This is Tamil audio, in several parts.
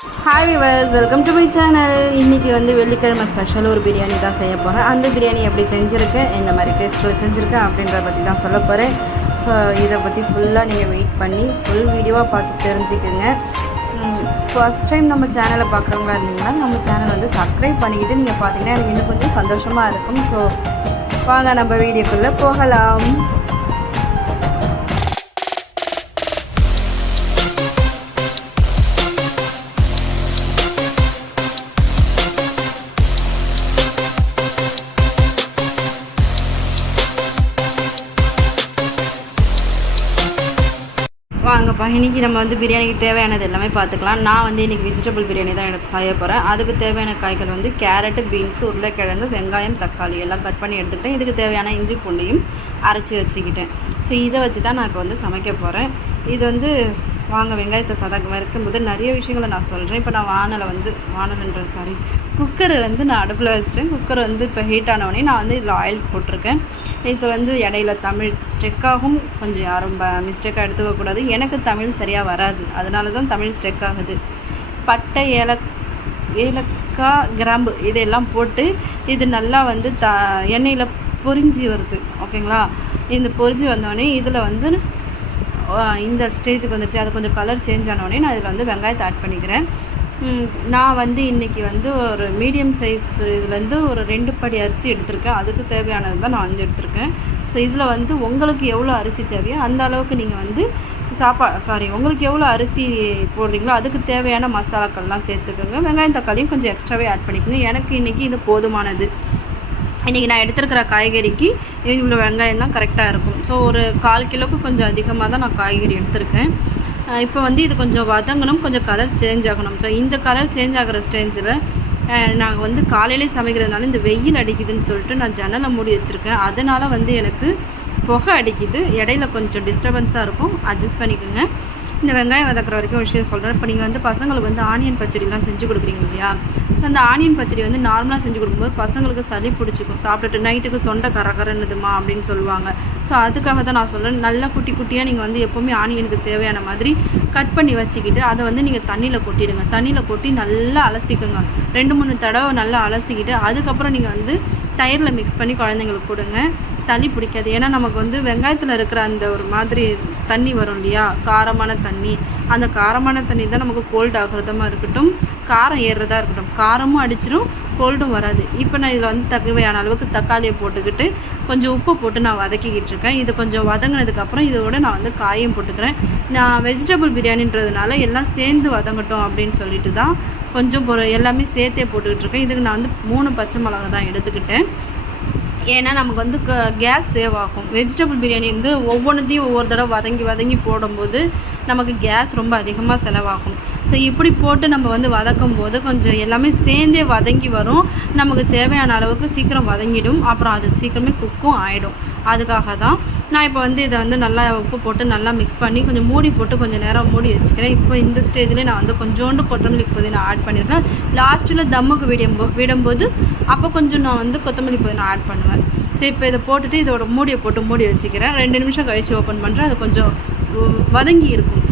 Hi viewers welcome to my channel இன்றைக்கி வந்து வெள்ளிக்கிழமை ஸ்பெஷல் ஒரு பிரியாணி தான் செய்ய போகிறேன் அந்த பிரியாணி எப்படி செஞ்சுருக்கேன் இந்த மாதிரி டேஸ்ட்டில் செஞ்சுருக்கேன் அப்படின்றத பற்றி தான் சொல்ல போகிறேன் ஸோ இதை பற்றி ஃபுல்லாக நீங்கள் வெயிட் பண்ணி ஃபுல் வீடியோவாக பார்த்து தெரிஞ்சுக்குங்க. ஃபர்ஸ்ட் டைம் நம்ம சேனலை பார்க்குறவங்களா இருந்தீங்கன்னா நம்ம சேனல் வந்து சப்ஸ்கிரைப் பண்ணிக்கிட்டு நீங்கள் பார்த்தீங்கன்னா எனக்கு இன்னும் கொஞ்சம் சந்தோஷமாக இருக்கும். ஸோ வாங்க நம்ம வீடியோக்குள்ளே போகலாம். இப்போ இன்னைக்கு நம்ம வந்து பிரியாணிக்கு தேவையானது எல்லாமே பார்த்துக்கலாம் நான் வந்து இன்றைக்கி வெஜிடபிள் பிரியாணி தான் எனக்கு செய்ய போகிறேன் அதுக்கு தேவையான காய்கள் வந்து கேரட்டு பீன்ஸு உருளைக்கிழங்கு வெங்காயம் தக்காளி எல்லாம் கட் பண்ணி எடுத்துக்கிட்டேன். இதுக்கு தேவையான இஞ்சி பூண்டையும் அரைச்சி வச்சுக்கிட்டேன். ஸோ இதை வச்சு தான் நான் இப்போ வந்து சமைக்க போகிறேன் இது வந்து வாங்க வெங்காயத்தை சதகம் இருக்கும்போது நிறைய விஷயங்களை நான் சொல்கிறேன் இப்போ நான் வானலை வந்து வானல்ன்ற சாரி குக்கரை வந்து நான் அடுப்பில் வச்சிட்டேன். குக்கர் வந்து இப்போ ஹீட் ஆனவுடனே நான் வந்து இதில் ஆயில் போட்டிருக்கேன். இது வந்து இடையில தமிழ் ஸ்டெக்காகும் கொஞ்சம் யாரும் மிஸ்டேக்காக எடுத்துக்கக்கூடாது எனக்கு தமிழ் சரியாக வராது. அதனால தான் தமிழ் ஸ்டெக் ஆகுது. பட்டை ஏலக் ஏலக்காய் கிராம்பு இதெல்லாம் போட்டு இது நல்லா வந்து த எண்ணெயில் பொரிஞ்சு வருது. ஓகேங்களா இந்த பொரிஞ்சு வந்தோடனே இதில் வந்து இந்த ஸ்டேஜுக்கு வந்துருச்சு. அது கொஞ்சம் கலர் சேஞ்ச் ஆனோடனே நான் இதில் வந்து வெங்காயத்தை ஆட் பண்ணிக்கிறேன். நான் வந்து இன்றைக்கி வந்து ஒரு மீடியம் சைஸ் இதுலேருந்து ஒரு ரெண்டு படி அரிசி எடுத்திருக்கேன். அதுக்கு தேவையானது தான் நான் வந்து எடுத்திருக்கேன். ஸோ இதில் வந்து உங்களுக்கு எவ்வளோ அரிசி தேவையோ அந்த அளவுக்கு நீங்கள் வந்து சாப்பா சாரி உங்களுக்கு எவ்வளோ அரிசி போடுறீங்களோ அதுக்கு தேவையான மசாலாக்கள்லாம் சேர்த்துக்கோங்க. வெங்காயம் தக்காளியும் கொஞ்சம் எக்ஸ்ட்ராவே ஆட் பண்ணிக்கோங்க. எனக்கு இன்றைக்கி இது போதுமானது. இன்றைக்கி நான் எடுத்துருக்கிற காய்கறிக்கு இவ்வளோ வெங்காயம் தான் கரெக்டாக இருக்கும். ஸோ ஒரு கால் கிலோவுக்கு கொஞ்சம் அதிகமாக தான் நான் காய்கறி எடுத்திருக்கேன். இப்போ வந்து இது கொஞ்சம் வதங்கணும் கொஞ்சம் கலர் சேஞ்ச் ஆகணும். ஸோ இந்த கலர் சேஞ்ச் ஆகிற ஸ்டேஜில் நாங்கள் வந்து காலையிலே சமைக்கிறதுனால இந்த வெயில் அடிக்குதுன்னு சொல்லிட்டு நான் ஜன்னலை மூடி வச்சுருக்கேன். அதனால் வந்து எனக்கு புகை அடிக்குது. இடையில கொஞ்சம் டிஸ்டர்பன்ஸாக இருக்கும். அட்ஜஸ்ட் பண்ணிக்கோங்க. இந்த வெங்காயம் வதக்குற வரைக்கும் விஷயம் சொல்கிறேன் இப்போ நீங்கள் வந்து பசங்களுக்கு வந்து ஆனியன் பச்சடிலாம் செஞ்சு கொடுக்குறீங்க இல்லையா? ஸோ அந்த ஆனியன் பச்சடி வந்து நார்மலாக செஞ்சு கொடுக்கும்போது பசங்களுக்கு சளி பிடிச்சிக்கும். சாப்பிட்டுட்டு நைட்டுக்கு தொண்டை கரகரன்னுதுமா அப்படின்னு சொல்லுவாங்க. ஸோ அதுக்காக தான் நான் சொல்கிறேன் நல்லா குட்டி குட்டியாக நீங்கள் வந்து எப்போவுமே ஆனியனுக்கு தேவையான மாதிரி கட் பண்ணி வச்சுக்கிட்டு அதை வந்து நீங்கள் தண்ணியில் கொட்டிடுங்க. தண்ணியில் கொட்டி நல்லா அலசிக்கோங்க. ரெண்டு மூணு தடவை நல்லா அலசிக்கிட்டு அதுக்கப்புறம் நீங்கள் வந்து தயிரில் மிக்ஸ் பண்ணி குழந்தைங்களுக்கு கொடுங்க. சளி பிடிக்காது. ஏன்னா நமக்கு வந்து வெங்காயத்தில் இருக்கிற அந்த ஒரு மாதிரி தண்ணி வரும் இல்லையா? காரமான தண்ணி. அந்த காரமான தண்ணி தான் நமக்கு கோல்டு ஆகுறதமாக இருக்கட்டும் காரம் ஏறுறதா இருக்கட்டும். காரமும் அடிச்சிடும் கோல்டும் வராது. இப்போ நான் இதில் வந்து தகுவையான அளவுக்கு தக்காளியை போட்டுக்கிட்டு கொஞ்சம் உப்பு போட்டு நான் வதக்கிக்கிட்டு இருக்கேன். இது கொஞ்சம் வதங்கினதுக்கப்புறம் இதோட நான் வந்து காயும் போட்டுக்கிறேன். நான் வெஜிடபிள் பிரியாணின்றதுனால எல்லாம் சேர்ந்து வதங்கட்டும் அப்படின்னு சொல்லிட்டு தான் கொஞ்சம் பொரு எல்லாமே சேர்த்தே போட்டுக்கிட்டு இருக்கேன். இதுக்கு நான் வந்து மூணு பச்சை மிளகா தான் எடுத்துக்கிட்டேன். ஏன்னா நமக்கு வந்து கேஸ் சேவ் ஆகும். வெஜிடபிள் பிரியாணி வந்து ஒவ்வொன்றுத்தையும் ஒவ்வொரு தடவை வதங்கி வதங்கி போடும்போது நமக்கு கேஸ் ரொம்ப அதிகமாக செலவாகும். ஸோ இப்படி போட்டு நம்ம வந்து வதக்கும் போது கொஞ்சம் எல்லாமே சேர்ந்தே வதங்கி வரும். நமக்கு தேவையான அளவுக்கு சீக்கிரம் வதங்கிடும். அப்புறம் அது சீக்கிரமே குக்கும் ஆகிடும் அதுக்காக தான் நான் இப்போ வந்து இதை வந்து நல்லா உப்பு போட்டு நல்லா மிக்ஸ் பண்ணி கொஞ்சம் மூடி போட்டு கொஞ்சம் நேரம் மூடி வச்சுக்கிறேன். இப்போ இந்த ஸ்டேஜ்லேயே நான் வந்து கொஞ்சோண்டு கொத்தமல்லி புதினா ஆட் பண்ணியிருக்கேன் லாஸ்ட்டில் தம்முக்கு விடும் விடும்போது அப்போ கொஞ்சம் நான் வந்து கொத்தமல்லி புதினா ஆட் பண்ணுவேன். சரி இப்போ இதை போட்டுட்டு இதோட மூடியை போட்டு மூடி வச்சுக்கிறேன். ரெண்டு நிமிஷம் கழித்து ஓப்பன் பண்ணுறேன் அது கொஞ்சம் வதங்கி இருக்கும்.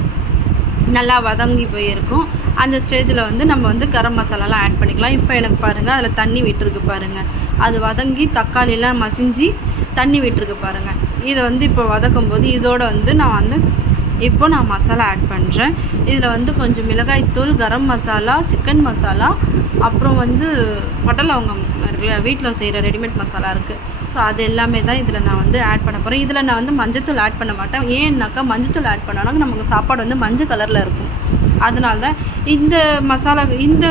நல்லா வதங்கி போயிருக்கும். அந்த ஸ்டேஜில் வந்து நம்ம வந்து கரம் மசாலாலாம் ஆட் பண்ணிக்கலாம். இப்போ எனக்கு பாருங்கள் அதில் தண்ணி விட்டுருக்கு பாருங்கள் அது வதங்கி தக்காளியெல்லாம் மசிஞ்சு தண்ணி விட்டுருக்கு பாருங்கள் இதை வந்து இப்போ வதக்கும் போது இதோடு வந்து நான் வந்து இப்போ நான் மசாலா ஆட் பண்ணுறேன் இதில் வந்து கொஞ்சம் மிளகாய்த்தூள் கரம் மசாலா சிக்கன் மசாலா அப்புறம் வந்து பட்டலவங்கம் இருக்குல்ல வீட்டில் செய்கிற ரெடிமேட் மசாலா இருக்குது ஸோ அது எல்லாமே தான் இதில் நான் வந்து ஆட் பண்ண போகிறேன் இதில் நான் வந்து மஞ்சத்தூள் ஆட் பண்ண மாட்டேன். ஏன்னாக்கா மஞ்சத்தூள் ஆட் பண்ணோன்னா நமக்கு சாப்பாடு வந்து மஞ்சள் கலரில் இருக்கும். அதனால தான் இந்த மசாலா இந்த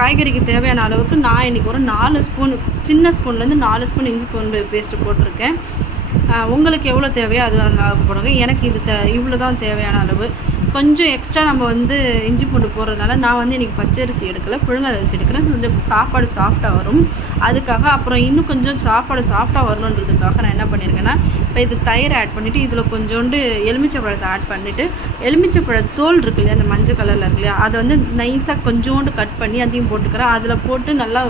காய்கறிக்கு தேவையான அளவுக்கு நான் இன்றைக்கி ஒரு நாலு ஸ்பூன் சின்ன ஸ்பூன்லேருந்து நாலு ஸ்பூன் இஞ்சி பூண்டு பேஸ்ட்டு போட்டிருக்கேன். உங்களுக்கு எவ்வளோ தேவையோ அது அந்த அளவுக்கு போடுங்க. எனக்கு இது தே இவ்வளோ தான் தேவையான அளவு. கொஞ்சம் எக்ஸ்ட்ரா நம்ம வந்து இஞ்சி பூண்டு போடுறதுனால நான் வந்து இன்றைக்கி பச்சரிசி எடுக்கலை புழுங்கல் அரிசி எடுக்கிறேன் கொஞ்சம் சாப்பாடு சாஃப்டாக வரும். அதுக்காக அப்புறம் இன்னும் கொஞ்சம் சாப்பாடு சாஃப்டாக வரணுன்றதுக்காக நான் என்ன பண்ணியிருக்கேன்னா இப்போ இது தயிர் ஆட் பண்ணிவிட்டு இதில் கொஞ்சோண்டு எலுமிச்சை பழத்தை ஆட் பண்ணிவிட்டு எலுமிச்சை பழ தோல் இருக்கு இல்லையா அந்த மஞ்சள் கலரில் இருக்கு இல்லையா அதை வந்து நைஸாக கொஞ்சோண்டு கட் பண்ணி அதையும் போட்டுக்கிறேன். அதில் போட்டு நல்லா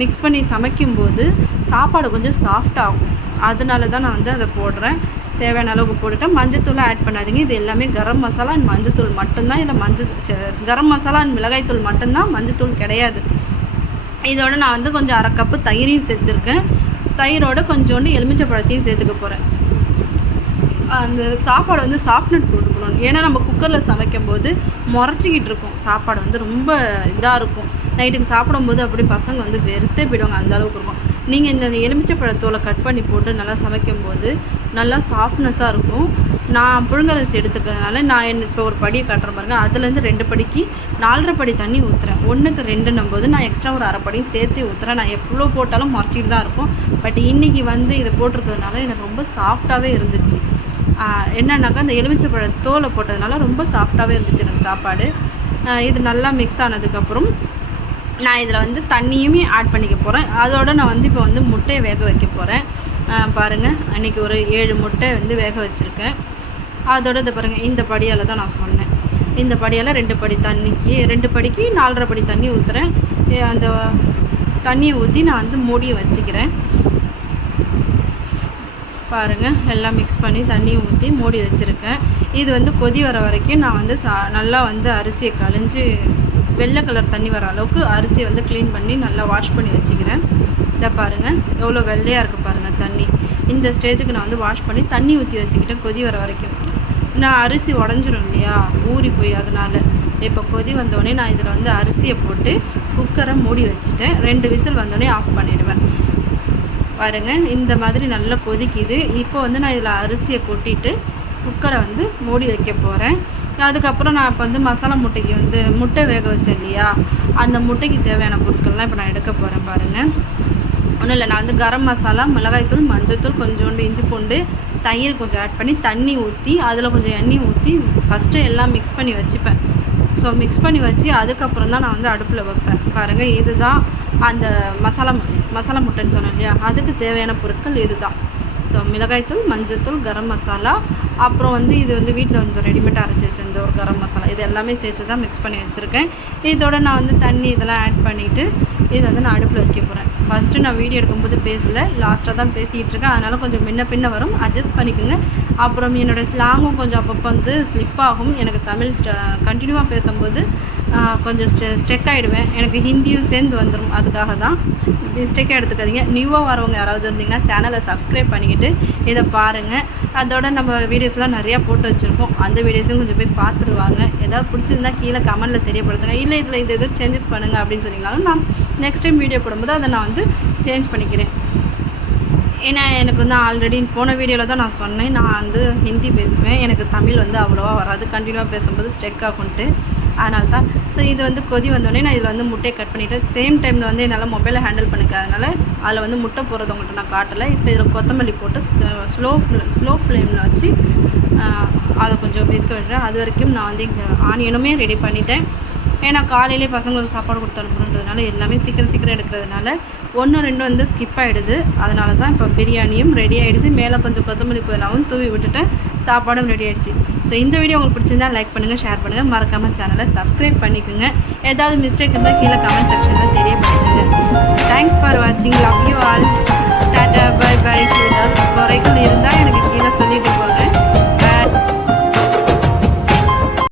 மிக்ஸ் பண்ணி சமைக்கும்போது சாப்பாடு கொஞ்சம் சாஃப்டாகும் அதனால தான் நான் வந்து அதை போடுறேன். தேவையான அளவுக்கு போட்டுட்டேன். மஞ்சத்தூளை ஆட் பண்ணாதீங்க. இது எல்லாமே கரம் மசாலா அண்ட் மஞ்சத்தூள் மட்டும்தான். இல்லை மஞ்சள் கரம் மசாலா அண்ட் மிளகாய்த்தூள் மட்டும்தான். மஞ்சத்தூள் கிடையாது. இதோட நான் வந்து கொஞ்சம் அரை கப்பு தயிரையும் சேர்த்துருக்கேன். தயிரோட கொஞ்சோண்டு எலுமிச்சை பழத்தையும் சேர்த்துக்க போகிறேன் அந்த சாப்பாடு வந்து சாஃப்ட்நட் போட்டுக்கணும். ஏன்னா நம்ம குக்கரில் சமைக்கும் போது முறைச்சிக்கிட்டு இருக்கும். சாப்பாடு வந்து ரொம்ப இதாக இருக்கும். நைட்டுக்கு சாப்பிடும்போது அப்படி பசங்க வந்து வெறுத்தே போயிடுவாங்க. அந்த அளவுக்கு இருக்கும். நீங்கள் இந்த எலுமிச்சை பழத்தோலை கட் பண்ணி போட்டு நல்லா சமைக்கும்போது நல்லா சாஃப்ட்னஸாக இருக்கும். நான் புழுங்கரிசி எடுத்துக்கிறதுனால நான் என்ன இப்போ ஒரு படியை கட்டுற பாருங்க. அதுலேருந்து ரெண்டு படிக்கு நாலரை படி தண்ணி ஊற்றுறேன் ஒன்றுக்கு ரெண்டுன்னும் போது நான் எக்ஸ்ட்ரா ஒரு அரை படியும் சேர்த்து ஊற்றுறேன் நான் எவ்வளோ போட்டாலும் மறைச்சிட்டு தான் இருக்கும் பட் இன்றைக்கி வந்து இதை போட்டிருக்கிறதுனால எனக்கு ரொம்ப சாஃப்டாகவே இருந்துச்சு. என்னன்னாக்கா அந்த எலுமிச்சைப்பழ தோலை போட்டதுனால ரொம்ப சாஃப்டாகவே இருந்துச்சு எனக்கு சாப்பாடு. இது நல்லா மிக்ஸ் ஆனதுக்கப்புறம் நான் இதில் வந்து தண்ணியுமே ஆட் பண்ணிக்க போகிறேன் அதோடு நான் வந்து இப்போ வந்து முட்டையை வேக வைக்க போகிறேன் பாருங்கள் அன்றைக்கி ஒரு ஏழு முட்டை வந்து வேக வச்சுருக்கேன். அதோட இதை பாருங்கள் இந்த படியால் தான் நான் சொன்னேன். இந்த படியால் ரெண்டு படி தண்ணிக்கு ரெண்டு படிக்கு நாலரை படி தண்ணி ஊற்றுறேன் அந்த தண்ணியை ஊற்றி நான் வந்து மூடியை வச்சுக்கிறேன். பாருங்கள் எல்லாம் மிக்ஸ் பண்ணி தண்ணி ஊற்றி மூடி வச்சுருக்கேன். இது வந்து கொதி வர வரைக்கும் நான் வந்து சா நல்லா வந்து அரிசியை கழிஞ்சு வெள்ளை கலர் தண்ணி வர அளவுக்கு அரிசியை வந்து க்ளீன் பண்ணி நல்லா வாஷ் பண்ணி வச்சுக்கிறேன். இதை பாருங்கள் எவ்வளோ வெள்ளையாக இருக்குது பாருங்கள் தண்ணி. இந்த ஸ்டேஜுக்கு நான் வந்து வாஷ் பண்ணி தண்ணி ஊற்றி வச்சுக்கிட்டேன் கொதி வர வரைக்கும். நான் அரிசி உடஞ்சிரும் இல்லையா? ஊறி போய் அதனால். இப்போ கொதி வந்தோடனே நான் இதில் வந்து அரிசியை போட்டு குக்கரை மூடி வச்சுட்டேன். ரெண்டு விசில் வந்தோடனே ஆஃப் பண்ணிவிடுவேன் பாருங்கள் இந்த மாதிரி நல்லா கொதிக்குது. இப்போ வந்து நான் இதில் அரிசியை கொட்டிட்டு குக்கரை வந்து மூடி வைக்க போகிறேன் அதுக்கப்புறம் நான் இப்போ வந்து மசாலா முட்டைக்கு வந்து முட்டை வேக வச்சேன் இல்லையா? அந்த முட்டைக்கு தேவையான பொருட்கள்லாம் இப்போ நான் எடுக்க போகிறேன் பாருங்கள் ஒன்றும் இல்லை நான் வந்து கரம் மசாலா மிளகாய்த்தூள் மஞ்சள்தூள் கொஞ்சோண்டு இஞ்சி பூண்டு தயிர் கொஞ்சம் ஆட் பண்ணி தண்ணி ஊற்றி அதில் கொஞ்சம் எண்ணெய் ஊற்றி ஃபஸ்ட்டு எல்லாம் மிக்ஸ் பண்ணி வச்சுப்பேன். ஸோ மிக்ஸ் பண்ணி வச்சு அதுக்கப்புறம் தான் நான் வந்து அடுப்பில் வைப்பேன். பாருங்கள் இதுதான் அந்த மசாலா மசாலா முட்டைன்னு சொன்னேன் இல்லையா? அதுக்கு தேவையான பொருட்கள் இதுதான். ஸோ மிளகாய்த்தூள் மஞ்சத்தூள் கரம் மசாலா. அப்புறம் வந்து இது வந்து வீட்டில் வந்து ரெடிமேடாக அரைச்சி வச்சிருந்த ஒரு கரம் மசாலா. இது எல்லாமே சேர்த்து தான் மிக்ஸ் பண்ணி வச்சுருக்கேன். இதோட நான் வந்து தண்ணி இதெல்லாம் ஆட் பண்ணிவிட்டு இது வந்து நான் அடுப்பில் வைக்க போகிறேன் ஃபஸ்ட்டு நான் வீடியோ எடுக்கும்போது பேசல லாஸ்ட்டாக தான் பேசிகிட்டு இருக்கேன். அதனால் கொஞ்சம் முன்ன பின்ன வரும். அட்ஜஸ்ட் பண்ணிக்கோங்க. அப்புறம் என்னோடய ஸ்லாங்கும் கொஞ்சம் அப்பப்போ வந்து ஸ்லிப் ஆகும். எனக்கு தமிழ் கண்டினியூவாக பேசும்போது கொஞ்சம் ஸ்டெ ஸ்டெக் ஆகிடுவேன் எனக்கு ஹிந்தியும் சேர்ந்து வந்துடும் அதுக்காக தான். மிஸ்டேக்காக எடுத்துக்காதீங்க. நியூவாக வரவங்க யாராவது இருந்தீங்கன்னா சேனலை சப்ஸ்கிரைப் பண்ணிக்கிட்டு இதை பாருங்கள் அதோட நம்ம வீடியோஸ்லாம் நிறையா போட்டு வச்சுருக்கோம் அந்த வீடியோஸும் கொஞ்சம் போய் பார்த்துருவாங்க. ஏதாவது பிடிச்சிருந்தா கீழே கமெண்டில் தெரியப்படுத்துங்க. இல்லை இதில் இந்த இதை சேஞ்சஸ் பண்ணுங்கள் அப்படின்னு சொன்னீங்கனாலும் நான் நெக்ஸ்ட் டைம் வீடியோ போடும்போது அதை நான் வந்து சேஞ்ச் பண்ணிக்கிறேன். ஏன்னா எனக்கு வந்து ஆல்ரெடி போன வீடியோவில் தான் நான் சொன்னேன். நான் வந்து ஹிந்தி பேசுவேன். எனக்கு தமிழ் வந்து அவ்வளோவா வராது. கண்டினியூவாக பேசும்போது ஸ்டெக் ஆகும்ட்டு அதனால தான். ஸோ இது வந்து கொதி வந்தோடனே நான் இதில் வந்து முட்டையை கட் பண்ணிவிட்டேன் சேம் டைமில் வந்து என்னால் மொபைலை ஹேண்டில் பண்ணிக்காதனால அதில் வந்து முட்டை போடுறது உங்கள்கிட்ட நான் காட்டலை. இப்போ இதில் கொத்தமல்லி போட்டு ஸ்லோ ஸ்லோ ஃப்ளேமில் வச்சு அதை கொஞ்சம் இருக்க விடுறேன். அது வரைக்கும் நான் வந்து ஆனியனுமே ரெடி பண்ணிட்டேன். ஏன்னா காலையிலே பசங்களுக்கு சாப்பாடு கொடுத்து அனுப்புறதுனால எல்லாமே சீக்கிரம் சீக்கிரம் எடுக்கிறதுனால ஒன்று ரெண்டு வந்து ஸ்கிப் ஆகிடுது அதனால தான் இப்போ பிரியாணியும் ரெடி ஆகிடுச்சு மேலே கொஞ்சம் கொத்தமல்லி புதினாவும் தூவி விட்டுட்டு சாப்பாடும் ரெடி ஆகிடுச்சு ஸோ இந்த வீடியோ உங்களுக்கு பிடிச்சிருந்தா லைக் பண்ணுங்கள் ஷேர் பண்ணுங்கள் மறக்காமல் சேனலை சப்ஸ்கிரைப் பண்ணிக்கோங்க. ஏதாவது மிஸ்டேக் இருந்தால் கீழே கமெண்ட் செக்ஷனில் தெரியப்படுத்துங்க. தேங்க்ஸ் ஃபார் வாட்சிங் love you all tata bye bye குறைகள் இருந்தால் எனக்கு கீழே சொல்லிட்டு போங்க.